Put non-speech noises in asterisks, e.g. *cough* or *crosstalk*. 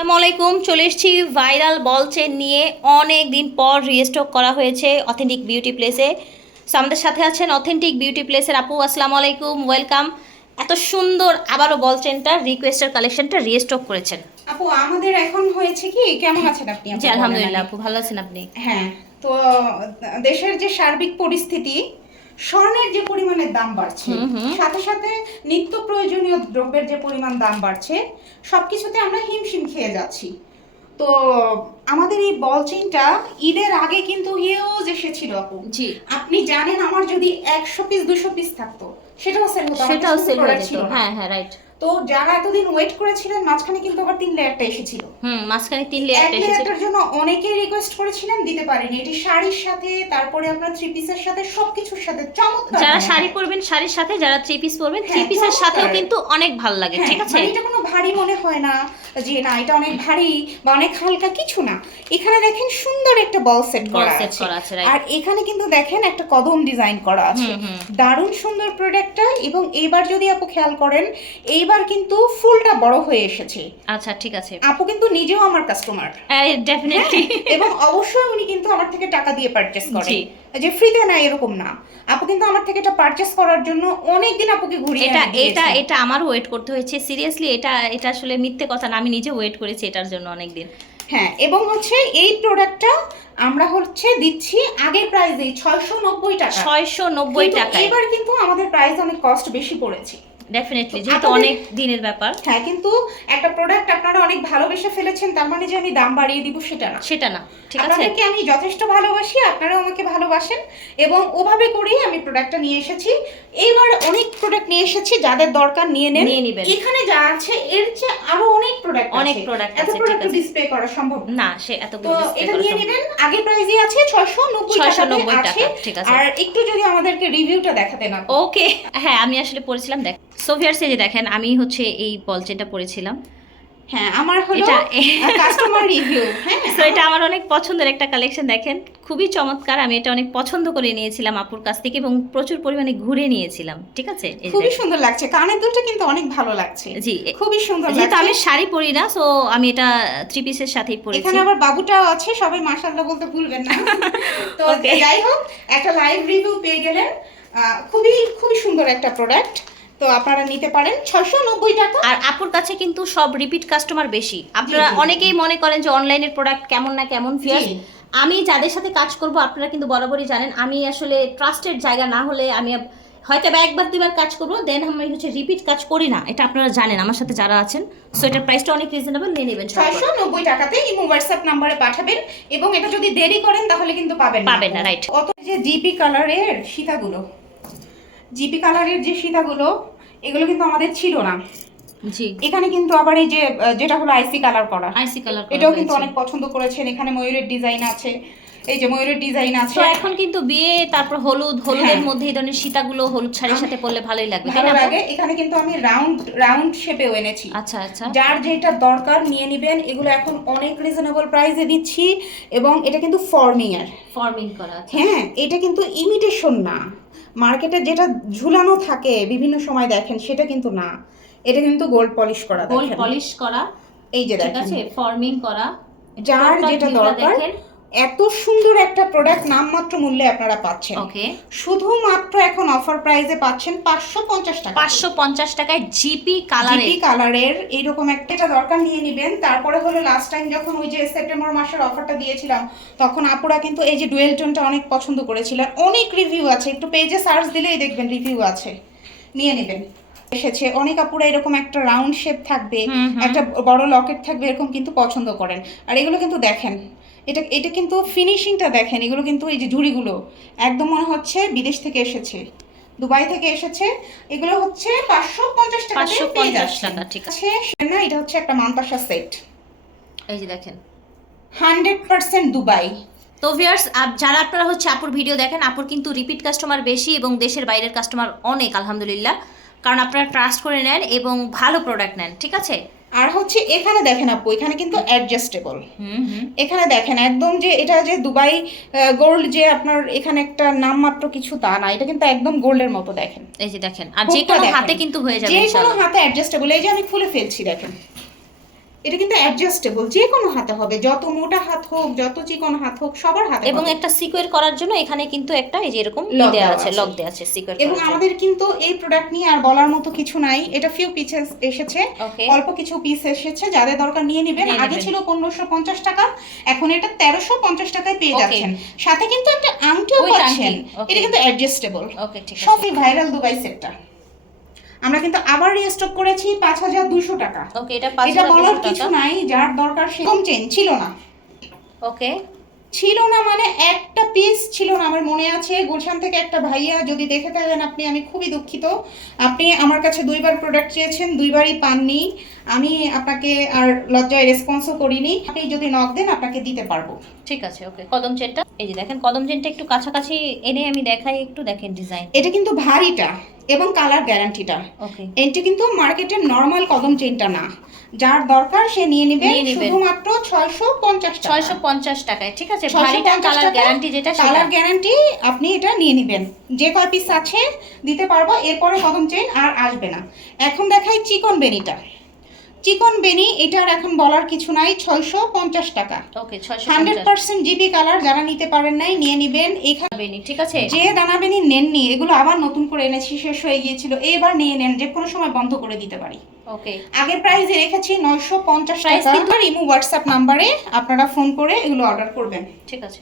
আসসালামু আলাইকুম চলে এসেছি ভাইরাল বল চেন নিয়ে। অনেক দিন পর রিস্টক করা হয়েছে অথেন্টিক বিউটি প্লেসে সো আমাদের সাথে আছেন অথেন্টিক বিউটি প্লেসের আপু আসসালামু আলাইকুম ওয়েলকাম এত সুন্দর আবারও বল চেনটা রিকোয়েস্টের কালেকশনটা রিস্টক করেছেন। আপু আমাদের এখন হয়েছে কি কেমন আছেন আপনি? জি আলহামদুলিল্লাহ আপু ভালো আছেন আপনি? হ্যাঁ তো দেশের যে সার্বিক পরিস্থিতি স্বর্ণের যে পরিমাণের দাম বাড়ছে। সাথে সাথে নিত্য প্রয়োজনীয় দ্রব্যের যে পরিমাণ দাম বাড়ছে সবকিছুতে আমরা হিমশিম খেয়ে যাচ্ছি। তো আমাদের এই বল চেইনটা ঈদের আগে কিন্তু হিউজ এসেছিল আপু। জি। আপনি জানেন আমার যদি একশো পিস দুশো পিস থাকতো সেটাও সেল হতো। সেটাও সেল হয়ে যেত। ছিল হ্যাঁ হ্যাঁ রাইট তো যারা এতদিন ওয়েট করেছিলেন মাঝখানে কিন্তু আবার তিন লেয়ারটা এসেছিল। হুম মাঝখানে তিন এক লেয়ার এসেছে লেয়ারটার জন্য অনেকেই রিকোয়েস্ট করেছিলেন দিতে পারেনি। এটি শাড়ির সাথে তারপরে আপনার থ্রি পিসের সাথে সবকিছুর সাথে। চমৎকার যারা। শাড়ি পরবেন শাড়ির সাথে যারা থ্রি পিস পরবেন থ্রি হ্যাঁ, পিসের সাথেও কিন্তু অনেক ভালো লাগে হ্যাঁ, ঠিক আছে? মানে এটা কোনো ভারী মনে হয় না যে না এটা অনেক ভারী বা অনেক হালকা কিছু না। এখানে দেখেন সুন্দর একটা বল সেট করা আছে। আর এখানে কিন্তু দেখেন একটা কদম ডিজাইন করা আছে। দারুণ সুন্দর প্রোডাক্টটা এবং এইবার যদি আপু খেয়াল করেন এইবার কিন্তু ফুলটা বড় হয়ে এসেছে। আচ্ছা ঠিক আছে। আপু কিন্তু নিজেও আমার কাস্টমার ডেফিনেটলি এবং অবশ্যই উনি কিন্তু আমার থেকে টাকা দিয়ে পারচেস করে যে ফ্রিতে না এরকম না। আপু কিন্তু আমার থেকে এটা পারচেস করার জন্য অনেক দিন আপুকে ঘুরিয়ে এটা এটা এটা আমারও ওয়েট করতে হয়েছে। সিরিয়াসলি এটা এটা আসলে মিথ্যে কথা না। আমি নিজে ওয়েট করেছি এটার জন্য অনেক দিন হ্যাঁ এবং হচ্ছে এই প্রোডাক্টটা আমরা হচ্ছে দিচ্ছি আগের প্রাইসেই ছয়শো নব্বই টাকা। ছয়শো নব্বই টাকায়। এবার কিন্তু আমাদের প্রাইস অনেক কস্ট বেশি পড়েছে। ডেফিনেটলি যেহেতু অনেক দিনের ব্যাপার। হ্যাঁ কিন্তু একটা প্রোডাক্ট আপনারা অনেক ভালোবেসে ফেলেছেন তার মানে যে আমি দাম বাড়িয়ে দিব সেটা না। সেটা না ঠিক আছে? আপনাদেরকে আমি যথেষ্ট ভালোবাসি আপনারাও আমাকে ভালোবাসেন এবং ওভাবে করেই আমি প্রোডাক্টটা নিয়ে এসেছি। এইবার অনেক প্রোডাক্ট নিয়ে এসেছি যাদের দরকার নিয়ে নেন। নিয়ে নিবেন। এখানে যা আছে এর চেয়ে আরও অনেক প্রোডাক্ট অনেক প্রোডাক্ট আছে, ঠিক প্রোডাক্ট। ডিসপ্লে করা সম্ভব না। না সে এত তো এটা নিয়ে নেবেন। আগের প্রাইসই আছে 690 690 টাকাতে টাকা, ঠিক আছে। আর একটু যদি আমাদেরকে রিভিউটা দেখাতে না ওকে হ্যাঁ আমি আসলে পড়েছিলাম দেখ। সোভিয়ার সেজে দেখেন আমি হচ্ছে এই বলচেনটা পড়েছিলাম। হ্যাঁ আমার হলো এটা- কাস্টমার রিভিউ হ্যাঁ এটা আমার অনেক পছন্দের একটা কালেকশন দেখেন। খুবই চমৎকার আমি এটা অনেক পছন্দ করে নিয়েছিলাম আপুর কাছ থেকে এবং প্রচুর পরিমাণে ঘুরে নিয়েছিলাম ঠিক আছে? খুবই সুন্দর লাগছে কানের দুলটা কিন্তু অনেক ভালো লাগছে। জি খুবই সুন্দর যেহেতু আমি শাড়ি পরি না সো আমি এটা থ্রি পিসের সাথেই পরেছি। এখানে আবার বাবুটাও আছে সবাই মাশাআল্লাহ বলতে ভুলবেন না। *laughs* তো যাই হোক একটা লাইভ রিভিউ পেয়ে গেলেন। খুবই খুবই সুন্দর একটা প্রোডাক্ট তো আপনারা নিতে পারেন ছয়শো নব্বই টাকা। আর আপুর কাছে কিন্তু সব রিপিট কাস্টমার বেশি। আপনারা। অনেকেই মনে করেন যে অনলাইনের প্রোডাক্ট কেমন না কেমন ফিয়ার্স জি। আমি যাদের সাথে কাজ করব আপনারা কিন্তু বরাবরই জানেন আমি আসলে ট্রাস্টেড জায়গা না হলে আমি হয়তো বা একবার দুবার কাজ করব দেন আমি হচ্ছে রিপিট কাজ করি না এটা আপনারা জানেন আমার সাথে যারা আছেন। সো এটার প্রাইসটা অনেক রিজনেবল নিয়ে নেবেন ছয়শো নব্বই টাকাতে ইমো হোয়াটসঅ্যাপ নাম্বারে পাঠাবেন এবং এটা যদি দেরি করেন তাহলে কিন্তু পাবেন পাবেন না, রাইট অত যে জিপি কালারের সীতাগুলো জিপি কালারের যে সীতাগুলো এগুলো কিন্তু আমাদের ছিল না। জি। এখানে কিন্তু আবার এই যে যেটা হলো আইসি কালার করা। আইসি কালার এটাও কিন্তু অনেক পছন্দ করেছেন। এখানে ময়ূরের ডিজাইন আছে। এই যে ময়ূরের ডিজাইন আছে। তো এখন কিন্তু বিয়ে তারপর হলুদ হলুদের হ্যাঁ। মধ্যে এই ধরনের সীতাগুলো হলুদ শাড়ির সাথে পরলে ভালোই লাগবে ভালো লাগে। এখানে কিন্তু আমি রাউন্ড রাউন্ড শেপেও এনেছি। আচ্ছা আচ্ছা। যার যেটা দরকার নিয়ে নেবেন এগুলো এখন অনেক রিজনেবল প্রাইসে দিচ্ছি এবং এটা কিন্তু ফর্মিং এর। ফর্মিং করা হ্যাঁ এটা কিন্তু ইমিটেশন না। মার্কেটে যেটা ঝুলানো থাকে বিভিন্ন সময় দেখেন সেটা কিন্তু না। এটা কিন্তু গোল্ড পলিশ করা গোল্ড পলিশ করা। এই যে দেখেন। আছে ফর্মিং করা। যার যেটা দরকার। এত সুন্দর একটা প্রোডাক্ট নামমাত্র মূল্যে আপনারা পাচ্ছেন। ওকে শুধুমাত্র এখন অফার প্রাইসে পাচ্ছেন পাঁচশো পঞ্চাশ টাকা। পাঁচশো পঞ্চাশ টাকায় জিপি কালারে জিপি কালারের এইরকম একটা দরকার নিয়ে নেবেন। তারপরে হলো লাস্ট টাইম যখন ওই যে সেপ্টেম্বর মাসের অফারটা দিয়েছিলাম তখন আপুরা কিন্তু এই যে ডুয়েল টোনটা অনেক পছন্দ করেছিলেন। অনেক রিভিউ আছে। একটু পেজে সার্চ দিলেই দেখবেন রিভিউ আছে। নিয়ে নেবেন। এসেছে। অনেক আপুরা এরকম একটা রাউন্ড শেপ থাকবে। একটা বড় লকেট থাকবে এরকম কিন্তু পছন্দ করেন। আর এগুলো কিন্তু দেখেন। এটা এটা কিন্তু ফিনিশিংটা দেখেন এগুলো কিন্তু এই যে ঝুড়িগুলো একদম মনে হচ্ছে বিদেশ থেকে এসেছে দুবাই থেকে এসেছে এগুলো হচ্ছে পাঁচশো পঞ্চাশ টাকা পাঁচশো পঞ্চাশ টাকা ঠিক আছে। না এটা হচ্ছে একটা মান্তাসা সেট। এই যে দেখেন। Hundred percent Dubai. তো ভিয়ার্স যারা আপনারা হচ্ছে আপুর ভিডিও দেখেন আপুর কিন্তু রিপিট কাস্টমার বেশি এবং দেশের বাইরের কাস্টমার অনেক আলহামদুলিল্লাহ। কারণ আপনারা ট্রাস্ট করে নেন এবং ভালো প্রোডাক্ট নেন ঠিক আছে? আর হচ্ছে এখানে দেখেন আপু এখানে কিন্তু অ্যাডজাস্টেবল হুম হুম। এখানে দেখেন একদম যে এটা যে দুবাই গোল্ড যে আপনার এখানে একটা নামমাত্র কিছু তা না এটা কিন্তু একদম গোল্ডের মতো দেখেন। এই যে দেখেন আর যে কোনো হাতে কিন্তু হয়ে যাবে যে কোনো হাতে অ্যাডজাস্টেবল এই যে আমি খুলে ফেলছি দেখেন। এটা কিন্তু অ্যাডজাস্টেবল যে কোনো হাতে হবে যত মোটা হাত হোক যত চিকন হাত হোক সবার হাতে এবং একটা সিকোয়ের করার জন্য এখানে কিন্তু একটা এই যে এরকম দেওয়া আছে। লক দেওয়া আছে সিকোয়ের এবং আমাদের কিন্তু এই প্রোডাক্ট নিয়ে আর বলার মতো কিছু নাই। এটা ফিউ পিসেস এসেছে। অল্প কিছু পিস এসেছে যাদের দরকার নিয়ে নেবেন। আগে ছিল পনেরোশো পঞ্চাশ টাকা এখন এটা তেরোশো পঞ্চাশ টাকায় পেয়ে যাচ্ছেন। সাথে কিন্তু একটা আংটিও পাচ্ছেন। এটা কিন্তু অ্যাডজাস্টেবল ওকে ঠিক আছে। সবই ভাইরাল দুবাই সেটটা আমরা কিন্তু আবার রিস্টক করেছি পাঁচ হাজার দুশো টাকা। ওকে এটা এটা বলার কিছু নাই যার দরকার সেরকম চেন ছিল না। ওকে ছিল না মানে একটা পিস ছিল না আমার মনে আছে। গুলশান থেকে একটা ভাইয়া যদি দেখে থাকেন আপনি আমি খুবই দুঃখিত। আপনি আমার কাছে দুইবার প্রোডাক্ট চেয়েছেন দুইবারই পাননি। আমি আপনাকে আর লজ্জায় রেসপন্সও করিনি। আপনি যদি নক দেন আপনাকে দিতে পারব। ঠিক আছে ওকে কদম চেনটা এই যে দেখেন কদম চেনটা একটু কাছাকাছি এনে আমি দেখাই একটু দেখেন ডিজাইন এটা কিন্তু ভারীটা। এবং কালার গ্যারান্টিটা। এটি কিন্তু মার্কেটের নর্মাল কদম চেনটা না। যার দরকার সে নিয়ে নেবে নিবেন। শুধুমাত্র ছয়শো পঞ্চাশ ছয়শো পঞ্চাশ টাকায় ঠিক আছে? 650 কালার গ্যারান্টি যেটা কালার গ্যারান্টি আপনি এটা নিয়ে নেবেন। যে কয় পিস আছে দিতে পারব এরপরে কদম চেন আর আসবে না। এখন দেখাই চিকন বেনিটা। চিকন বেনি এটার এখন বলার কিছু নাই ছয়শো পঞ্চাশ টাকা। Okay hundred percent GB colour যারা নিতে পারেন নাই নিয়ে নিবেন। এখানে বেনি ঠিক আছে? যে দানা বেনি নেননি এগুলো আবার নতুন করে এনেছি শেষ হয়ে গিয়েছিল এবার নিয়ে নেন যে কোনো সময় বন্ধ করে দিতে পারি। ওকে আগের প্রাইসে রেখেছি নয়শো পঞ্চাশ টাকা। ইমো হোয়াটসঅ্যাপ নাম্বারে আপনারা ফোন করে এগুলো অর্ডার করবেন। ঠিক আছে।